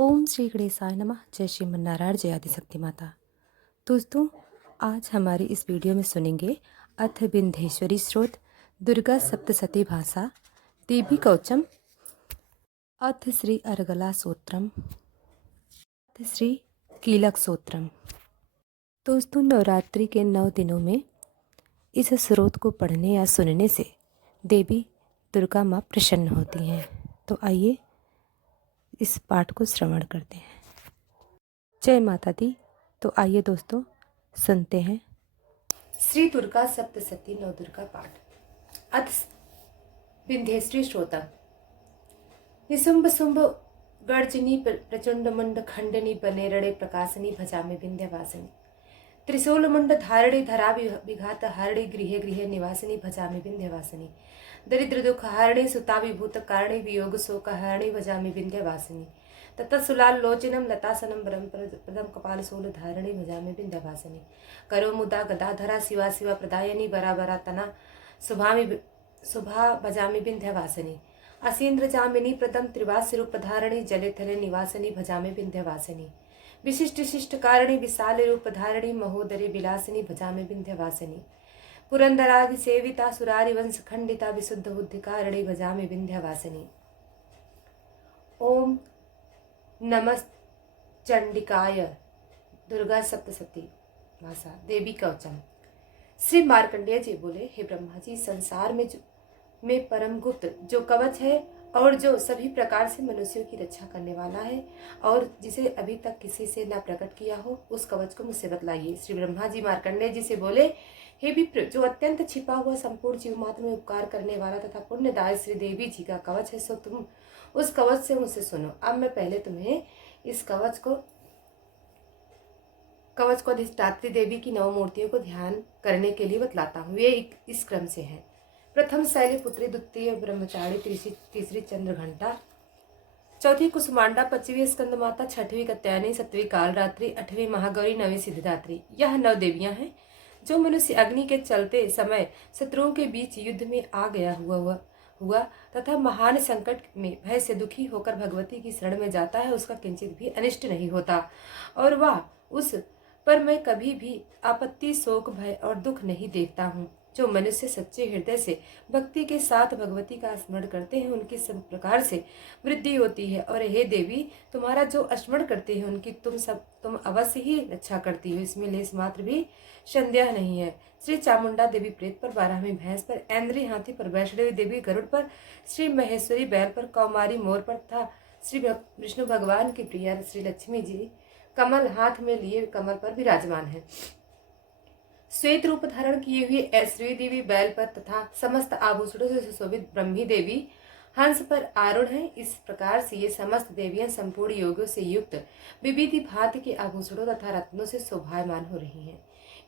ओम श्री गणेशाय नमः। जय श्रीमन्नारायण, जय आदिशक्ति माता। दोस्तों, आज हमारी इस वीडियो में सुनेंगे अथ बिंधेश्वरी स्रोत, दुर्गा सप्तशती भाषा, देवी कवचम, अथ श्री अर्गला सूत्रम, अथ श्री कीलक सूत्रम। दोस्तों, नवरात्रि के 9 दिनों में इस स्रोत को पढ़ने या सुनने से देवी दुर्गा माँ प्रसन्न होती हैं। तो आइए इस पाठ को श्रवण करते हैं। जय माता दी। तो आइए दोस्तों सुनते हैं श्री दुर्गा सप्तशती नव दुर्गा पाठ। अथ विंध्येश्वरी श्रोता। निशुंभ शुंभ गर्जनी प्रचंड मुंड खंडनी बनेरड़े प्रकाशनी भजामे विंध्यवासिनी त्रिशूल मुंड धारणी धरा विघात हारणी गृहे गृहे निवासिनी भजामे विंध्यवासिनी दरिद्र दुख हारणी सुता विभूत कारणी वियोग शोक हारणी भजामे विंध्यवासिनी ततः सुलाल लोचनम लतासनम बरम प्रदम कपाल शूल धारणी भजामे विंध्यवासिनी करो मुदा गदाधरा शिवा शिवा प्रदायनी बरा बरा तना शुभा भजामी विंध्यवासिनी असीन्द्र जामिनी प्रदम त्रिवास रूप धारणी जले थले निवासिनी भजामे विंध्यवासिनी विशिष्ट शिष्ट कारणी विशाल रूप धारणी महोदरी विलासिनी भजामे विंध्यवासिनी पुरंदरादि सेविता सुरारि वंश खंडिता विशुद्ध बुद्धि कारणी भजामे विंध्यवासिनी। ओम नमश्चंडिकाय दुर्गा सप्तशती भाषा देवी कवचम। श्री मार्कंडेय जी बोले, हे ब्रह्मा जी, संसार में परम गुप्त जो कवच है और जो सभी प्रकार से मनुष्यों की रक्षा करने वाला है और जिसे अभी तक किसी से न प्रकट किया हो, उस कवच को मुझसे बतलाइए। श्री ब्रह्मा जी मार्कंडेय जी से बोले, हे विप्र, जो अत्यंत छिपा हुआ संपूर्ण जीव मात्र में उपकार करने वाला तथा पुण्यदाय श्री देवी जी का कवच है, सो तुम उस कवच से मुझसे सुनो। अब मैं पहले तुम्हें इस कवच को अधिष्ठात्री देवी की 9 मूर्तियों को ध्यान करने के लिए बतलाता हूँ। वे इस क्रम से हैं। प्रथम शैली पुत्री, द्वितीय ब्रह्मचारी, तीसरी चंद्र घंटा, चौथी कुसुमांडा, 25वीं स्कंद माता, 6वीं कात्यायनी, 7वीं कालरात्रि, 8वीं महागौरी, 9वीं सिद्धिदात्री। यह 9 देवियां हैं जो मनुष्य अग्नि के चलते समय शत्रुओं के बीच युद्ध में आ गया हुआ तथा महान संकट में भय से दुखी होकर भगवती की शरण में जाता है, उसका किंचित भी अनिष्ट नहीं होता और वह उस पर मैं कभी भी आपत्ति, शोक, भय और दुख नहीं देखता हूँ। जो मनुष्य सच्चे हृदय से भक्ति के साथ भगवती का स्मरण करते हैं, उनकी सब प्रकार से वृद्धि होती है। और हे देवी, तुम्हारा जो स्मरण करते हैं उनकी तुम अवश्य ही रक्षा करती हो, इसमें लेस मात्र भी संदेह नहीं है। श्री चामुंडा देवी प्रेत पर, 12वीं भैंस पर, ऐन्द्री हाथी पर, वैष्णवी देवी गरुड़ पर, श्री महेश्वरी बैल पर, कौमारी मोर पर तथा श्री विष्णु भगवान की प्रिया श्री लक्ष्मी जी कमल हाथ में लिए कमल पर विराजमान है। श्वेत रूप धारण किए हुए ऐश्वर्य देवी बैल पर तथा समस्त आभूषणों से सुशोभित ब्रह्मी देवी हंस पर आरूढ़ है। इस प्रकार से ये समस्त देवियां संपूर्ण योगों से युक्त विविध भांति के आभूषणों तथा रत्नों से शोभायमान हो रही हैं।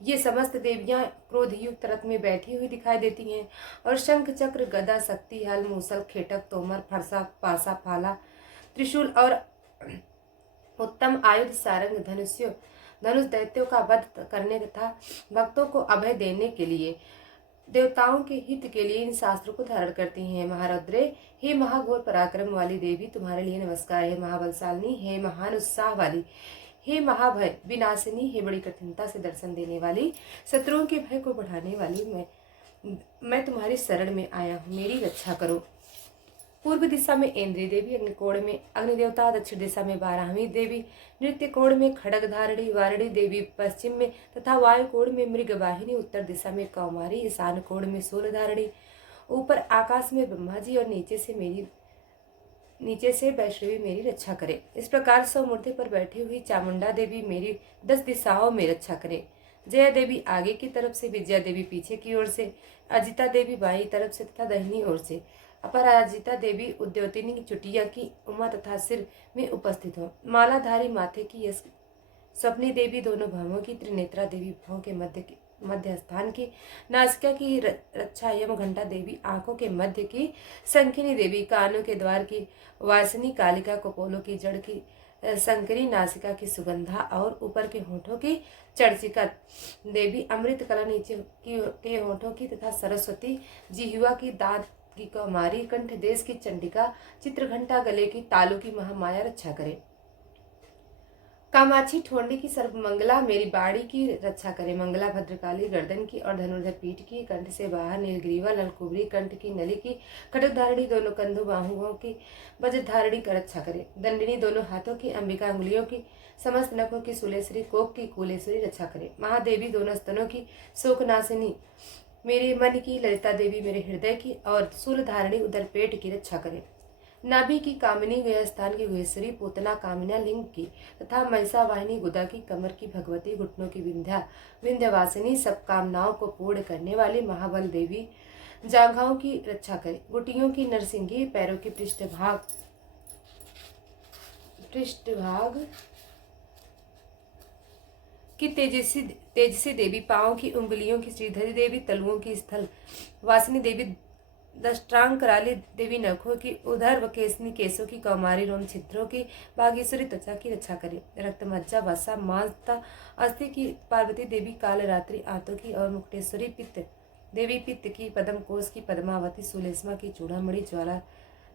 ये समस्त देवियां क्रोध युक्त रथ में बैठी हुई दिखाई देती हैं और शंख, चक्र, गदा, शक्ति, हल, मूसल, खेटक, तोमर, फरसा, पासा, फाला, त्रिशूल और उत्तम आयुध, सारंग, धनुष दैत्यों का वध करने तथा भक्तों को अभय देने के लिए, देवताओं के हित के लिए इन शास्त्रों को धारण करती हैं। महारुद्रे, हे महाघोर पराक्रम वाली देवी, तुम्हारे लिए नमस्कार। हे महाबलशालिनी, हे महान उत्साह वाली, हे महाभय विनाशिनी, हे बड़ी कठिनता से दर्शन देने वाली, शत्रुओं के भय को बढ़ाने वाली, मैं तुम्हारी शरण में आया हूँ, मेरी रक्षा करो। पूर्व दिशा में इंद्री देवी, अग्निकोण में अग्निदेवता, दक्षिण दिशा में 12वीं देवी, नृत्य कोण में खड़ग धारणी वारणी देवी, पश्चिम में तथा वायु कोण में मृगवाहिनी, उत्तर दिशा में कौमारी, ईशान कोण में शूलधारणी, ऊपर आकाश में ब्रह्मा जी और नीचे से वैष्णवी मेरी रक्षा करे। इस प्रकार 100 मूर्ति पर बैठी हुई चामुंडा देवी मेरी 10 दिशाओं में रक्षा करे। जया देवी आगे की तरफ से, विजया देवी पीछे की ओर से, अजिता देवी बाईं तरफ से तथा दाहिनी ओर से, अपराजिता देवी उद्योतिनी की चुटिया की उमा तथा सिर में उपस्थित हो। मालाधारी माथे की यश स्वप्नी देवी, दोनों भावों की, त्रिनेत्रा देवी भावों के मध्य स्थान की, नासिका की रक्षा यम घंटा देवी, आंखों के मध्य की, शंखिनी देवी, कानों के द्वार की, वासनी कालिका, कपोलों की जड़ की, शंकरी नासिका की, सुगंधा और ऊपर के होठों की, चर्चिका देवी, अमृत कला नीचे के होठों की तथा सरस्वती, जिह्वा की, दांत की कौमारी, कंठ देश की चंडिका, चित्रघंटा गले की, तालु की महामाया रक्षा करे। कामाक्षी ठोंडी की सर्वमंगला मेरी बाड़ी की रक्षा करे। मंगला भद्रकाली गर्दन की और धनुर्धर पीठ की, कंठ से बाहर नीलग्रीवा नलकुबरी, कंठ की नली की, खड्गधारिणी दोनों कंधों बाहुओं की, वज्रधारिणी का रक्षा करे। दंडिनी दोनों हाथों की, अंबिका अंगुलियों की, समस्त नखों की, सुलेश्वरी कोक की, कुलेश्वरी रक्षा करे। महादेवी दोनों स्तनों की, शोकनाशिनी मेरे मन की, ललिता देवी मेरे हृदय की और शूलधारिणी उदर पेट की रक्षा करे। नाभि की कामिनी गयस्थान की गुहेश्वरी, पूतना कामिना लिंग की तथा महिषा वाहिनी गुदा की, कमर की भगवती, घुटनों की विंध्यवासिनी, सब कामनाओं को पूर्ण करने वाली महाबल देवी जांघाओं की रक्षा करे। गुटियों की नरसिंगी, पैरों की पृष्ठभाग की तेजसी देवी, पांव की उंगलियों की श्रीधरी देवी, तलुओं की स्थल वासिनी देवी, दष्टांग कराली देवी, नखों की, उधर व केसनी केसों की, कौमारी रोम छिद्रों की, बागेश्वरी त्वचा की रक्षा करे। रक्त मज्जा वसा मांस तथा अस्थि की पार्वती देवी, काल रात्रि आंतों की और मुक्तेश्वरी पित्त देवी, पित्त की, पद्म कोष की, पद्मावती, सुलेस्मा की, चूड़ामणि ज्वाला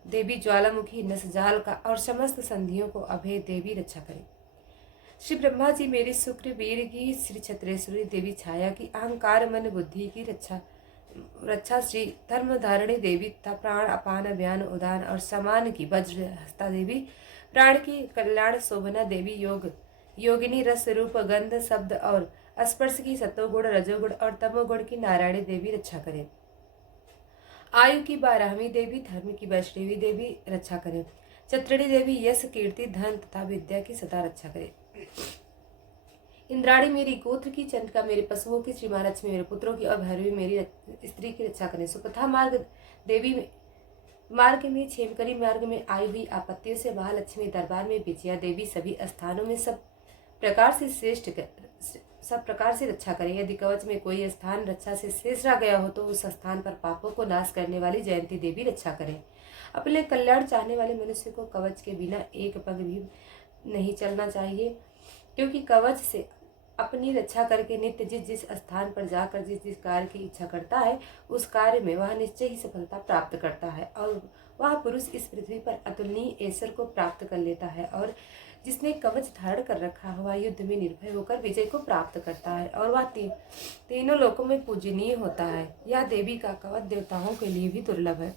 देवी, ज्वालामुखी, नसजाल का और समस्त संधियों को अभय देवी रक्षा करे। श्री ब्रह्मा जी मेरी शुक्र वीर की, श्री छत्रेश्वरी देवी छाया की, अहंकार मन बुद्धि की रक्षा श्री धर्मधारिणी देवी तथा प्राण अपान व्यान उदान और समान की, वज्र हस्ता देवी, प्राण की, कल्याण शोभना देवी, योगिनी, रस रूप गंध शब्द और स्पर्श की, सतोगुण रजोगुण और तमोगुण की नारायणी देवी रक्षा करे। आयु की 12वीं देवी, धर्म की वैष्णवी देवी रक्षा करे। चत्रणी देवी यश कीर्ति धन तथा विद्या की सदा रक्षा करे। इंद्राणी मेरी गोत्र की, चंद्रिका मेरे पशुओं की, श्री महालक्ष्मी मेरे पुत्रों की और भैरवी मेरी स्त्री की रक्षा करें। सुपथा मार्ग देवी मार्ग में, क्षेमकरी मार्ग में आई हुई आपत्तियों से महालक्ष्मी दरबार में, विजया देवी सभी स्थानों में सब प्रकार से रक्षा करें। यदि कवच में कोई स्थान रक्षा से शेष रह गया हो तो उस स्थान पर पापों को नाश करने वाली जयंती देवी रक्षा करें। अपने कल्याण चाहने वाले मनुष्य को कवच के बिना एक पग भी नहीं चलना चाहिए, क्योंकि कवच से अपनी रक्षा करके नित्य जिस स्थान पर जाकर जिस कार्य की इच्छा करता है उस कार्य में वह निश्चय ही सफलता प्राप्त करता है और वह पुरुष इस पृथ्वी पर अतुलनीय ऐश्वर्य को प्राप्त कर लेता है। और जिसने कवच धारण कर रखा है वह युद्ध में निर्भय होकर विजय को प्राप्त करता है और वह तीनों लोकों में पूजनीय होता है। यह देवी का कवच देवताओं के लिए भी दुर्लभ है।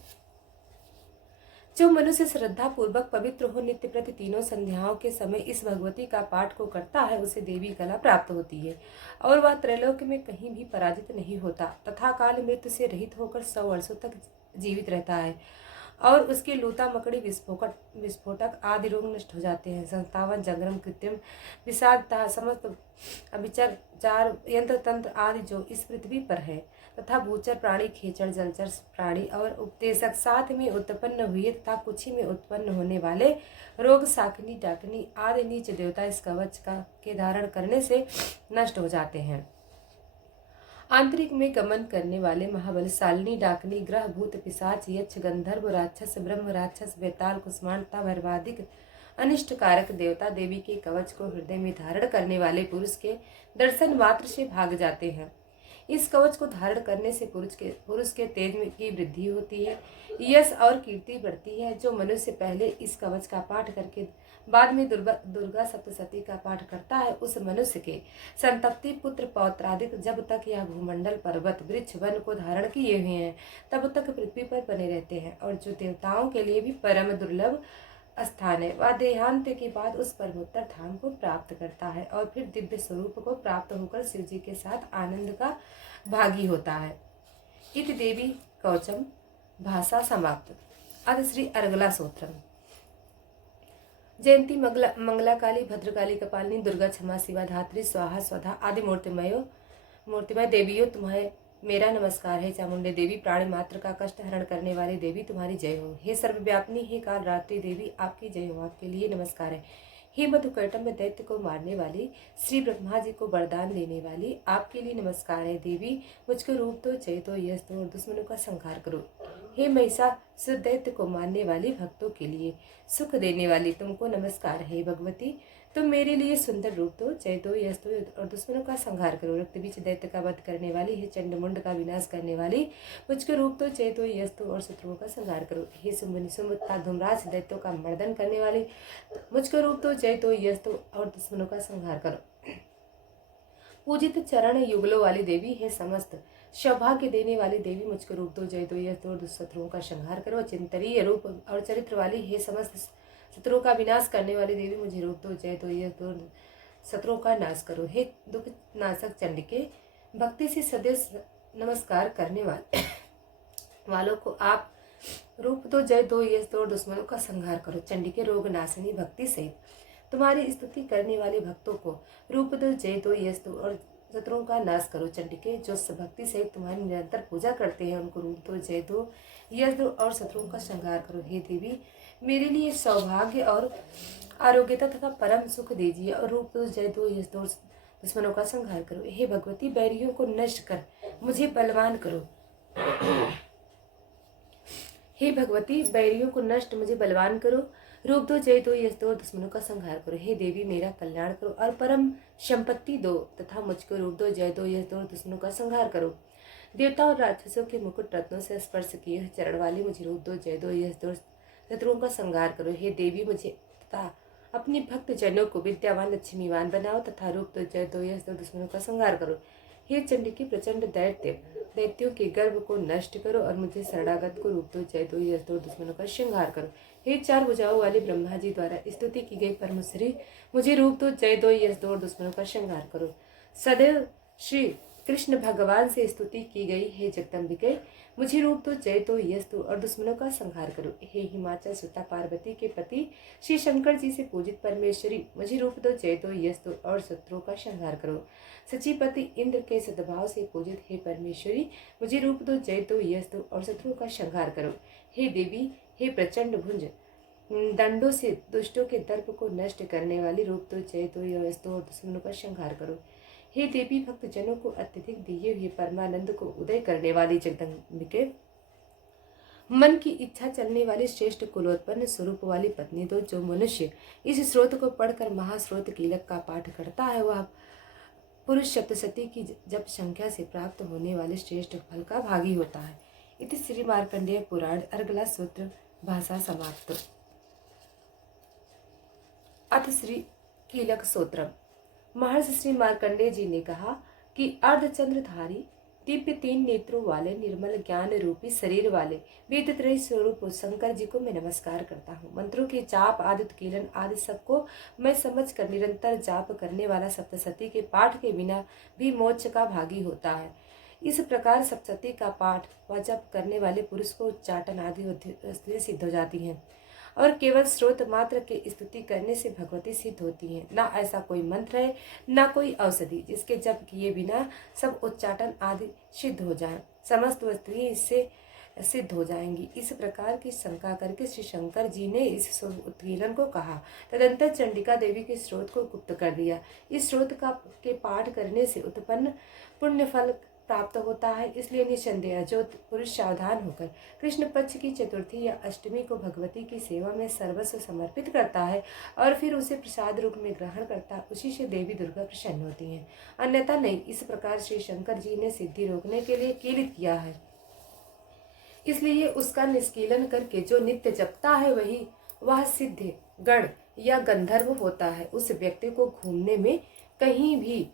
जो मनुष्य श्रद्धा पूर्वक पवित्र हो नित्य प्रति तीनों संध्याओं के समय इस भगवती का पाठ को करता है उसे देवी कला प्राप्त होती है और वह त्रैलोक में कहीं भी पराजित नहीं होता तथा काल मृत्यु से रहित होकर 100 वर्षों तक जीवित रहता है और उसके लूता मकड़ी विस्फोटक आदि रोग नष्ट हो जाते हैं। संस्थावन जंगम कृत्रिम विषादता समस्त अभिचार यंत्र तंत्र आदि जो इस पृथ्वी पर है तथा भूचर प्राणी खेचड़ जलचर प्राणी और उपदेशक साथ में उत्पन्न हुए तथा कुछ ही में उत्पन्न होने वाले रोग साकनी डाकनी आदि नीच देवता इस कवच के धारण करने से नष्ट हो जाते हैं। आंतरिक में गमन करने वाले महाबलशालिनी डाकनी ग्रह भूत पिशाच यक्ष गंधर्व राक्षस ब्रह्म राक्षस बेताल कुष्मांडता भैरवादिक अनिष्ट कारक देवता देवी के कवच को हृदय में धारण करने वाले पुरुष के दर्शन मात्र से भाग जाते हैं। इस कवच को धारण करने से पुरुष के तेज में की वृद्धि होती है, यश और कीर्ति बढ़ती है। जो मनुष्य पहले इस कवच का पाठ करके बाद में दुर्गा सप्तशती का पाठ करता है उस मनुष्य के संतप्ति पुत्र पौत्रादिक जब तक यह भूमंडल पर्वत वृक्ष वन को धारण किए हुए हैं तब तक पृथ्वी पर बने रहते हैं और जो देवताओं के लिए भी परम दुर्लभ स्थान है वह देहांत के बाद उस परमोत्तर धाम को प्राप्त करता है और फिर दिव्य स्वरूप को प्राप्त होकर शिव जी के साथ आनंद का भागी होता है। इत देवी कवचम भाषा समाप्त। अथ श्री अर्गला स्तोत्रम। जयंती मंगला काली भद्रकाली कपालिनी दुर्गा क्षमा शिवा धात्री स्वाहा स्वधा आदि मूर्तिमय देवियों तुम्हें मेरा नमस्कार है। चामुंडे देवी प्राणी मात्र का कष्ट हरण करने वाली देवी तुम्हारी जय हो। हे सर्वव्यापिनी हे काल रात्रि देवी आपकी जय हो, आपके लिए नमस्कार है। हे मधुकैटभ में दैत्य को मारने वाली श्री ब्रह्मा जी को वरदान देने वाली आपके लिए नमस्कार है। देवी मुझको रूप दो, जय दो, यश दो और दुश्मनों का संहार करो। हे महिषासुर दैत्य को मारने वाली भक्तों के लिए सुख देने वाली तुमको नमस्कार। हे भगवती, तुम मेरे लिए सुंदर रूप दो, जय दो, यश दो और दुश्मनों का संहार करो। रक्त बीच दैत्य का वध करने वाली, हे चंड मुंड का विनाश करने वाली, मुझको रूप दो, जय दो, यश दो और शत्रुओं का संहार करो। हे शुंभ निशुंभ तथा धूम्राक्ष दैत्यों का मर्दन करने वाली, मुझको रूप दो, जय दो, यश दो और दुश्मनों का संहार करो। पूजित चरण युगलों वाली देवी, हे समस्त सौभाग्य देने वाली देवी, मुझको रूप दो, जय दो, यश दो और शत्रुओं का संहार करो। चिंतनीय रूप और चरित्र वाली, हे समस्त शत्रुओं का विनाश करने वाली देवी, मुझे रूप दो, जय दो, यश दो, शत्रुओं का नाश करो। हे दुख नाशक चंडिके, भक्ति से सदैव नमस्कार करने वालों को आप रूप दो, जय दो, यश दो और दुश्मनों का संहार करो। चंडिके रोग नाशिनी, भक्ति सहित तुम्हारी स्तुति करने वाले भक्तों को रूप दो, जय दो, यश दो और शत्रुओं का नाश करो। चंडिके जो भक्ति सहित तुम्हारी निरंतर पूजा करते हैं, उनको रूप दो, जय दो, यश दो और शत्रुओं का संहार करो। हे देवी, मेरे लिए सौभाग्य और आरोग्यता तथा परम सुख दीजिए और रूप दो, जय दो, यश दो, दुश्मनों का संहार करो। हे भगवती, बैरियों को नष्ट कर मुझे बलवान करो। हे भगवती, बैरियों को नष्ट मुझे बलवान करो। रूप दो, जय दो, यश दो और दुश्मनों का संहार करो। हे देवी, मेरा कल्याण करो और परम संपत्ति दो तथा मुझको रूप दो, जय दो, यश दो और दुश्मनों का संहार करो। देवता और राक्षसों के मुकुट रत्नों से स्पर्श किए चरण वाली, मुझे रूप दो, जय दो, यश दो, शत्रुओं का संहार करो। हे देवी, मुझे तथा अपने भक्त जनों को विद्यावान लक्ष्मीवान बनाओ तथा रूप दो, जय दो, यश दो, दुश्मनों का संहार करो। हे चंडिके, प्रचंड दैत्यों के गर्भ को नष्ट करो और मुझे शरणागत को रूप दो, जय दो, यश दो, दुश्मनों का संहार करो। हे चार भुजाओं वाले ब्रह्मा जी द्वारा स्तुति की गई परमेश्वरी, मुझे रूप दो, जय दो, यश दो और दुश्मनों का संहार करो। सदैव श्री कृष्ण भगवान से स्तुति की गई, हे जगदम्बिके, मुझे रूप दो, जय दो, यश दो और दुश्मनों का संहार करो। हे हिमाचल सुता पार्वती के पति श्री शंकर जी से पूजित परमेश्वरी, मुझे रूप दो, जय दो, यश दो और शत्रुओं का संहार करो। सचिपति इंद्र के सद्भाव से पूजित हे परमेश्वरी, मुझे रूप दो, जय दो, यश दो और शत्रुओं का संहार करो। हे देवी, हे प्रचंड भुज दंडों से दुष्टों के दर्प को नष्ट करने वाली, रूप दो, जय दो, यश दो और दुश्मनों का संहार करो। हे देवी, भक्त जनों को अत्यधिक दिए हुए परमानंद को उदय करने वाली जगदम्बिके, मन की इच्छा चलने वाली श्रेष्ठ कुलोत्पन्न स्वरूप वाली पत्नी दो। जो मनुष्य इस स्रोत को पढ़कर महास्रोत कीलक का पाठ करता है, वह पुरुष सप्तशती की जप संख्या से प्राप्त होने वाले श्रेष्ठ फल का भागी होता है। इति श्री मार्कंडेय पुराण अर्गला सूत्र भाषा समाप्त। अथ श्री कीलक सूत्रम। महर्षि श्री मार्कंडेय जी ने कहा कि अर्धचंद्रधारी दिव्य 3 नेत्रों वाले निर्मल ज्ञान रूपी शरीर वाले वेदत्रय स्वरूप शंकर जी को मैं नमस्कार करता हूँ। मंत्रों के जाप आदि कीलन आदि सबको मैं समझ कर निरंतर जाप करने वाला सप्तशती के पाठ के बिना भी मोक्ष का भागी होता है। इस प्रकार सप्तशती का पाठ व जप करने वाले पुरुष को उच्चाटन आदि वस्तुएं सिद्ध हो जाती हैं और केवल स्रोत मात्र के स्तुति करने से भगवती सिद्ध होती है। ना ऐसा कोई मंत्र है, ना कोई औषधि जिसके जप किए बिना सब उच्चाटन आदि सिद्ध हो जाए। समस्त वस्तुएं इससे सिद्ध हो जाएंगी। इस प्रकार की शंका करके श्री शंकर जी ने इस उत्कीलन को कहा। तदंतर चंडिका देवी के स्रोत को गुप्त कर दिया। इस स्रोत के पाठ करने से उत्पन्न पुण्य फल प्राप्त होता है। इसलिए निसंदेह जो पुरुष सावधान होकर कृष्ण पक्ष की चतुर्थी या अष्टमी को भगवती की सेवा में सर्वस्व समर्पित करता है और फिर उसे प्रसाद रूप में ग्रहण करता है, उसी से देवी दुर्गा प्रसन्न होती हैं, अन्यथा नहीं। इस प्रकार श्री शंकर जी ने सिद्धि रोकने के लिए कीलित किया है। इसलिए उसका निष्कीलन करके जो नित्य जपता है वह सिद्ध गण या गंधर्व होता है। उस व्यक्ति को घूमने में कहीं भी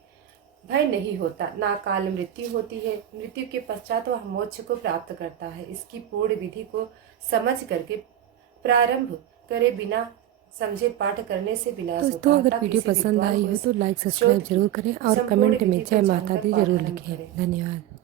भय नहीं होता, ना काल मृत्यु होती है। मृत्यु के पश्चात वह मोक्ष को प्राप्त करता है। इसकी पूर्ण विधि को समझ करके प्रारंभ करे बिना समझे पाठ करने से विनाश होता है। दोस्तों, अगर वीडियो पसंद आई हो तो लाइक सब्सक्राइब जरूर करें और कमेंट में जय माता दी जरूर लिखें। धन्यवाद।